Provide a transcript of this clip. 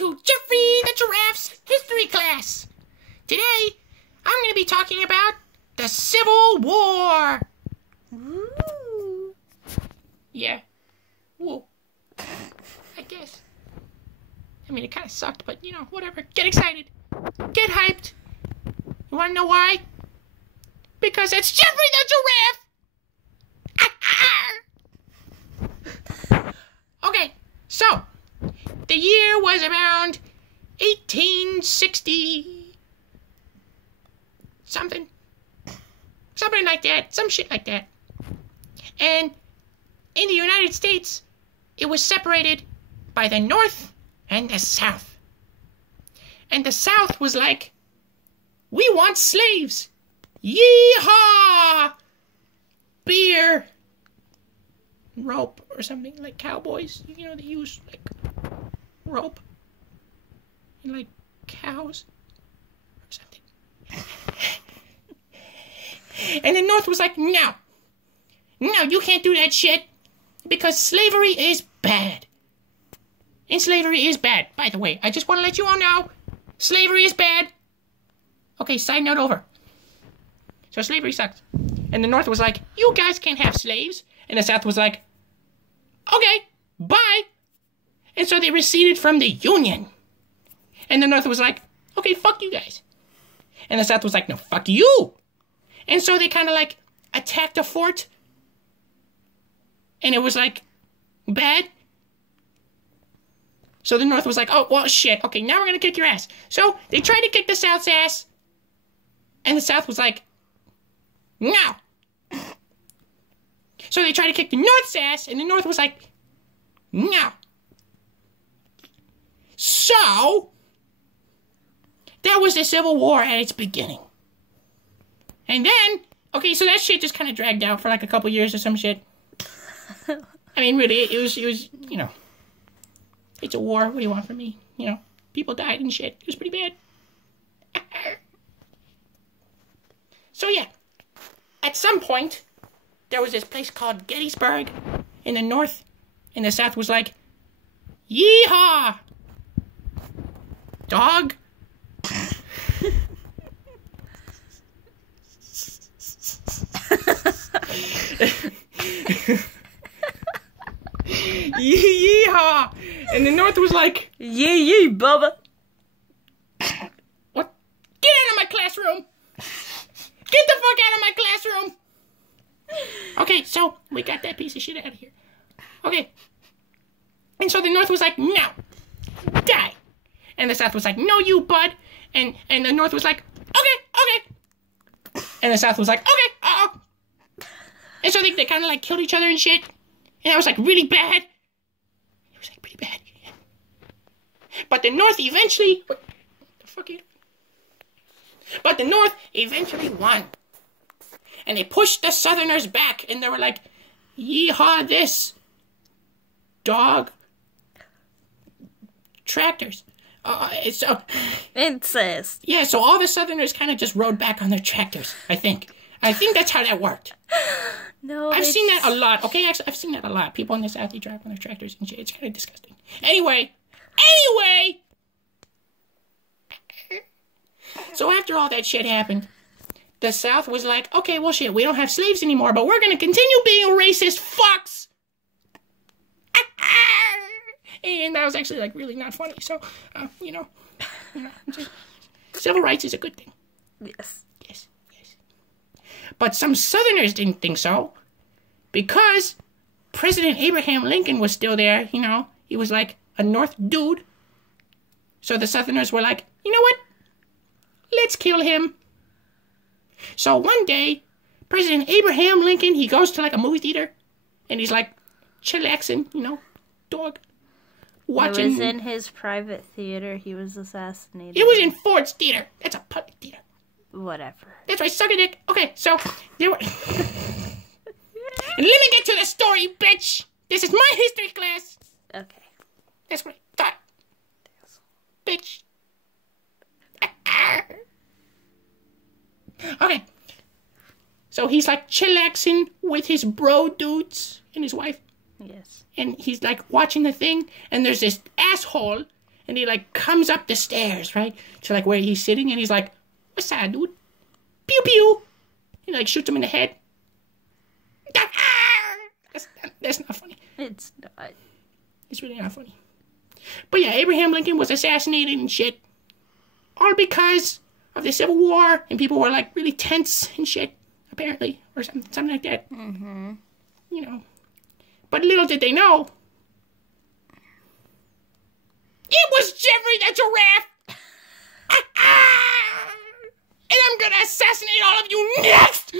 to Jeffrey the Giraffe's history class. Today, I'm going to be talking about the Civil War. Woo. Yeah. Whoa. I guess. I mean, it kind of sucked, but, you know, whatever. Get excited. Get hyped. You want to know why? Because it's Jeffrey the Giraffe! Okay, so, the year was around 1860... something. Something like that. Some shit like that. And in the United States, it was separated by the North and the South. And the South was like, we want slaves. Yeehaw! Beer. Rope or something, like cowboys. You know, they use, like, rope. And, like, cows. Or something. And the North was like, no. No, you can't do that shit. Because slavery is bad. And slavery is bad, by the way. I just want to let you all know. Slavery is bad. Okay, side note over. So slavery sucks. And the North was like, you guys can't have slaves. And the South was like, okay, bye. And so they receded from the Union. And the North was like, okay, fuck you guys. And the South was like, no, fuck you. And so they kind of like attacked a fort. And it was like bad. So the North was like, oh, well, shit. Okay, now we're going to kick your ass. So they tried to kick the South's ass. And the South was like, no. So they tried to kick the North's ass. And the North was like, no. So that was the Civil War at its beginning. And then, okay, so that shit just kind of dragged out for like a couple years or some shit. I mean, really, it was, you know, it's a war. What do you want from me? You know, people died and shit. It was pretty bad. So, yeah, at some point, there was this place called Gettysburg in the North, and the South was like, yeehaw, dog. Yeehaw! And the North was like, Yee, Bubba. What? Get out of my classroom! Get the fuck out of my classroom! Okay, so we got that piece of shit out of here. Okay. And so the North was like, no. Die. And the South was like, no, you bud. And the North was like, okay. And the South was like, okay, uh-oh. And so they kind of like killed each other and shit. And that was like really bad. It was like pretty bad. Yeah. But the North eventually... What the fuck are you doing? But the North eventually won. And they pushed the Southerners back. And they were like, yeehaw this. Dog. Tractors. Incest. Yeah, so all the Southerners kind of just rode back on their tractors, I think. I think that's how that worked. No, I've seen that a lot. Okay, actually, I've seen that a lot. People in the South, they drive on their tractors and shit. It's kind of disgusting. Anyway. So after all that shit happened, the South was like, okay, well, shit, we don't have slaves anymore, but we're going to continue being racist fucks. And that was actually, like, really not funny. So, you know, civil rights is a good thing. Yes. Yes. But some Southerners didn't think so, because President Abraham Lincoln was still there, you know. He was like a North dude. So the Southerners were like, you know what? Let's kill him. So one day, President Abraham Lincoln, he goes to like a movie theater, and he's like chillaxing, you know, dog, watching. It was in his private theater. He was assassinated. It was in Ford's theater. That's a public theater. Whatever. That's right, suck a dick. Okay, so there were... And let me get to the story, bitch. This is my history class. Okay. That's what I thought. Bitch. Okay. So he's like chillaxing with his bro dudes and his wife. Yes. And he's like watching the thing, and there's this asshole, And he, like, comes up the stairs, right? To, like, where he's sitting, and he's like, what's that, dude? Pew, pew. He, like, shoots him in the head. That's not funny. It's not. It's really not funny. But yeah, Abraham Lincoln was assassinated and shit. All because of the Civil War, and people were, like, really tense and shit, apparently. Or something like that. Mm-hmm. You know. But little did they know, it was Jeffrey the Giraffe! And I'm gonna assassinate all of you next!